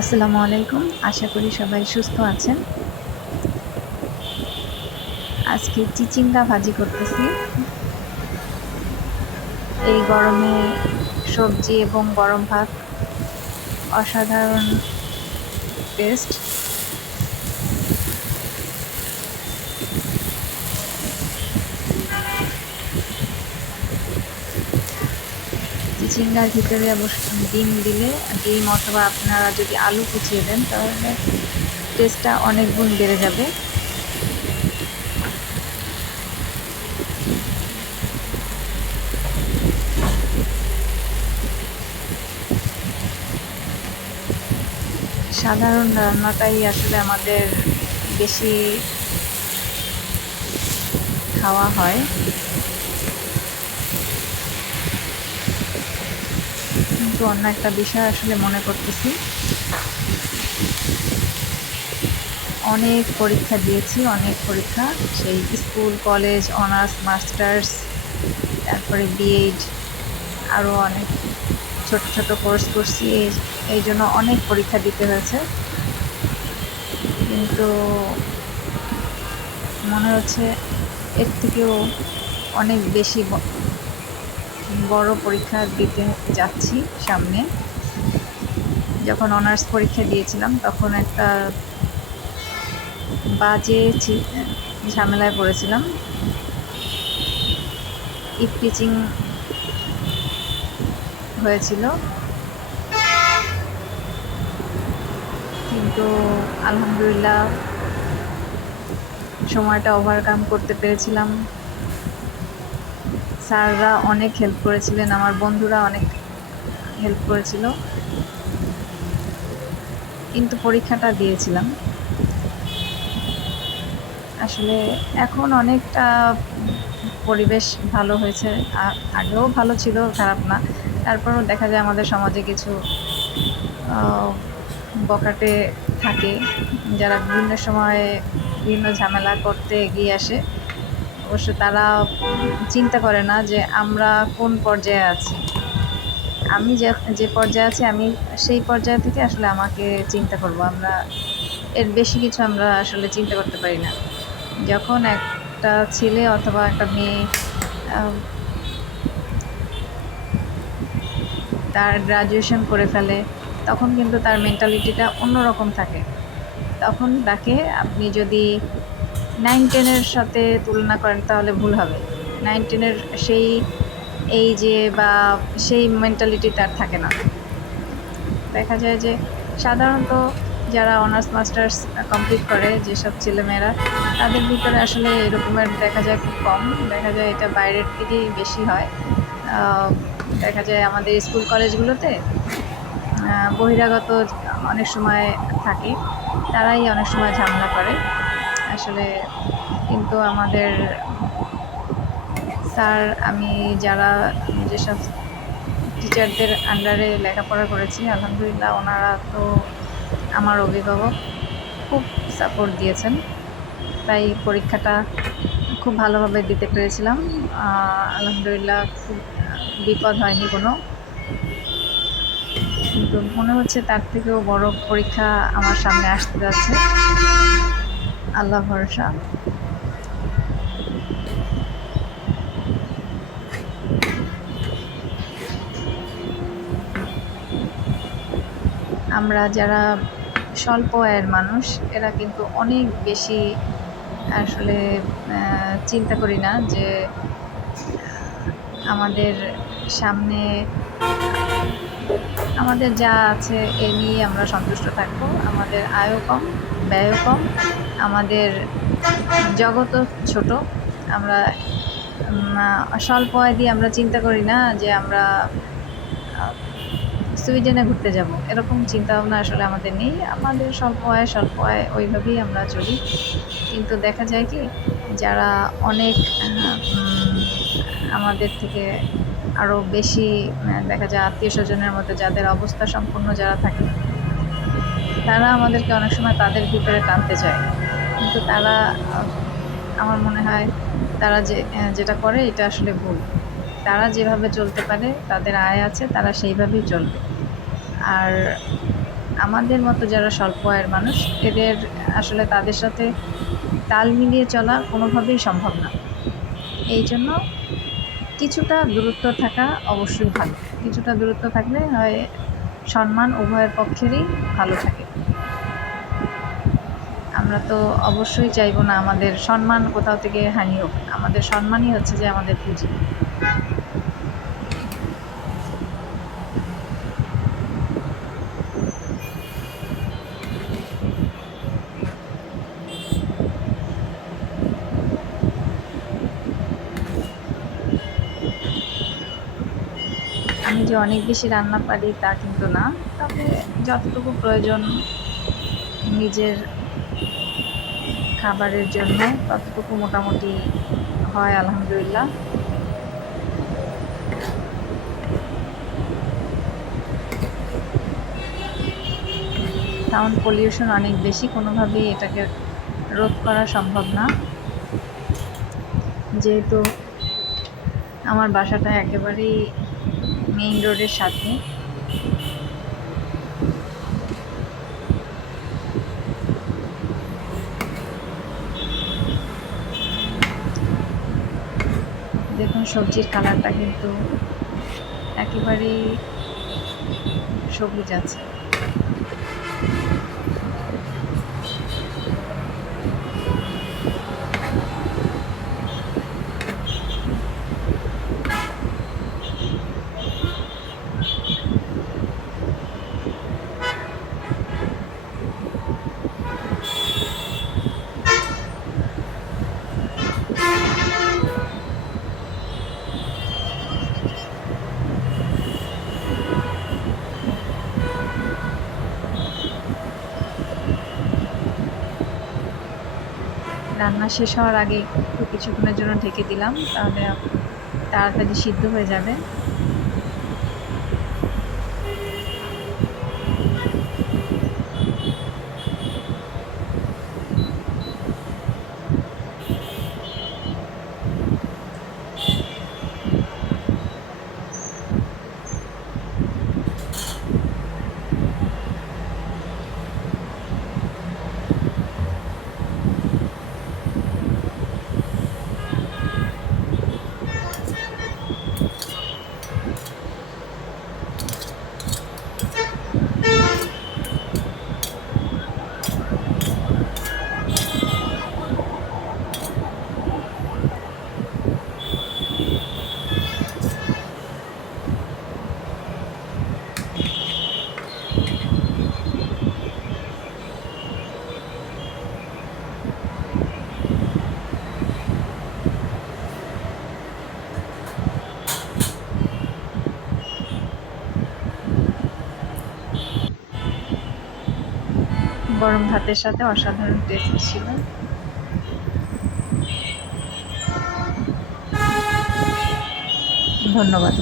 আসসালামু আলাইকুম। আশা করি সবাই সুস্থ আছেন। আজকে চিচিঙ্গা ভাজি করতেছি। এই গরমে সবজি এবং গরম ভাত অসাধারণ টেস্ট। চিচিঙ্গার ভিতরে অবশ্য ডিম দিলে, ডিম অথবা আপনারা যদি আলু কুচিয়ে দেন তাহলে টেস্টটা অনেক গুণ বেড়ে যাবে। সাধারণ রান্নাটাই আসলে আমাদের বেশি খাওয়া হয়। কিন্তু অন্য একটা বিষয় আসলে মনে করতেছি, অনেক পরীক্ষা দিয়েছি, অনেক পরীক্ষা, সেই স্কুল, কলেজ, অনার্স, মাস্টার্স, তারপরে বিএড, আরও অনেক ছোট ছোট কোর্স করছি। এই জন্য অনেক পরীক্ষা দিতে হয়েছে। কিন্তু মনে হচ্ছে এর থেকেও অনেক বেশি বড় পরীক্ষা দিতে যাচ্ছি সামনে। যখন অনার্স পরীক্ষা দিয়েছিলাম তখন একটা বাজে ঝামেলায় পড়েছিলাম। ইফটিচিং হয়েছিল, কিন্তু আলহামদুলিল্লাহ সময়টা ওভারকাম করতে পেরেছিলাম। স্যাররা অনেক হেল্প করেছিলেন, আমার বন্ধুরা অনেক হেল্প করেছিল, কিন্তু পরীক্ষাটা দিয়েছিলাম। আসলে এখন অনেকটা পরিবেশ ভালো হয়েছে, আগেও ভালো ছিল, খারাপ না। তারপরেও দেখা যায় আমাদের সমাজে কিছু বখাটে থাকে যারা বিভিন্ন সময়ে বিভিন্ন ঝামেলা করতে এগিয়ে আসে। অবশ্য তারা চিন্তা করে না যে আমরা কোন পর্যায়ে আছি। আমি যে পর্যায়ে আছি, আমি সেই পর্যায় থেকে আসলে আমাকে চিন্তা করব। আমরা এর বেশি কিছু আমরা আসলে চিন্তা করতে পারি না। যখন একটা ছেলে অথবা একটা মেয়ে তার গ্রাজুয়েশন করে ফেলে, তখন কিন্তু তার মেন্টালিটিটা অন্যরকম থাকে। তখন তাকে আপনি যদি 9-10-এর সাথে তুলনা করেন তাহলে ভুল হবে। 9-10-এর সেই এইজে বা সেই মেন্টালিটি তার থাকে না। দেখা যায় যে সাধারণত যারা অনার্স মাস্টার্স কমপ্লিট করে, যেসব ছেলেমেয়েরা, তাদের ভিতরে আসলে এরকমের দেখা যায় খুব কম। দেখা যায় এটা বাইরের দিকেই বেশি হয়। দেখা যায় আমাদের স্কুল কলেজগুলোতে বহিরাগত অনেক সময় থাকে, তারাই অনেক সময় ঝামেলা করে আসলে। কিন্তু আমাদের স্যার, আমি যারা যেসব টিচারদের আন্ডারে লেখাপড়া করেছি, আলহামদুলিল্লাহ ওনারা তো আমার অভিভাবক, খুব সাপোর্ট দিয়েছেন। তাই পরীক্ষাটা খুব ভালোভাবে দিতে পেরেছিলাম। আলহামদুলিল্লাহ খুব বিপদ হয়নি কোনো। কিন্তু মনে হচ্ছে তার থেকেও বড় পরীক্ষা আমার সামনে আসতে যাচ্ছে। আল্লাহ ভরসা। আমরা যারা স্বল্প আয়ের মানুষ, এরা কিন্তু অনেক বেশি আসলে চিন্তা করি না যে আমাদের সামনে আমাদের যা আছে এ নিয়ে আমরা সন্তুষ্ট থাকব। আমাদের আয়ও কম, ব্যয়ও কম, আমাদের জগৎও ছোট। আমরা স্বল্প আয় দিয়ে আমরা চিন্তা করি না যে আমরা সুইডেনে ঘুরতে যাব, এরকম চিন্তাভাবনা আসলে আমাদের নেই। আমাদের স্বল্প আয় ওইভাবেই আমরা চলি। কিন্তু দেখা যায় কি, যারা অনেক আমাদের থেকে আরও বেশি, দেখা যায় আত্মীয় স্বজনের মধ্যে যাদের অবস্থা সম্পন্ন যারা থাকে, তারা আমাদেরকে অনেক সময় তাদের ভিতরে টানতে চায়। কিন্তু তারা, আমার মনে হয় তারা যেটা করে এটা আসলে ভুল। তারা যেভাবে চলতে পারে, তাদের আয় আছে, তারা সেইভাবেই চলবে। আর আমাদের মতো যারা স্বল্প আয়ের মানুষ, এদের আসলে তাদের সাথে তাল মিলিয়ে চলা কোনোভাবেই সম্ভব না। এই জন্য কিছুটা দূরত্ব থাকা অবশ্যই ভালো। কিছুটা দূরত্ব থাকলে হয় সম্মান উভয়ের পক্ষেরই ভালো থাকে। আমরা তো অবশ্যই চাইবো না আমাদের সম্মান কোথাও থেকে হানি হোক। আমাদের সম্মানই হচ্ছে যে আমাদের পুঁজি। আমি যে অনেক বেশি রান্না পারি তা কিন্তু না। তবে যতটুকু প্রয়োজন নিজের খাবারের জন্য ততটুকু মোটামুটি হয় আলহামদুলিল্লাহ। সাউন্ড পলিউশন অনেক বেশি, কোনোভাবেই এটাকে রোধ করা সম্ভব না। যেহেতু আমার বাসাটা একেবারেই মেইন রোডের সাথে। দেখুন সবজির কালারটা কিন্তু একেবারেই সবুজ আছে। রান্না শেষ হওয়ার আগে একটু কিছুক্ষণের জন্য ঢেকে দিলাম, তাহলে তাড়াতাড়ি সিদ্ধ হয়ে যাবে। গরম ভাতের সাথে অসাধারণ টেস্ট ছিল। ধন্যবাদ।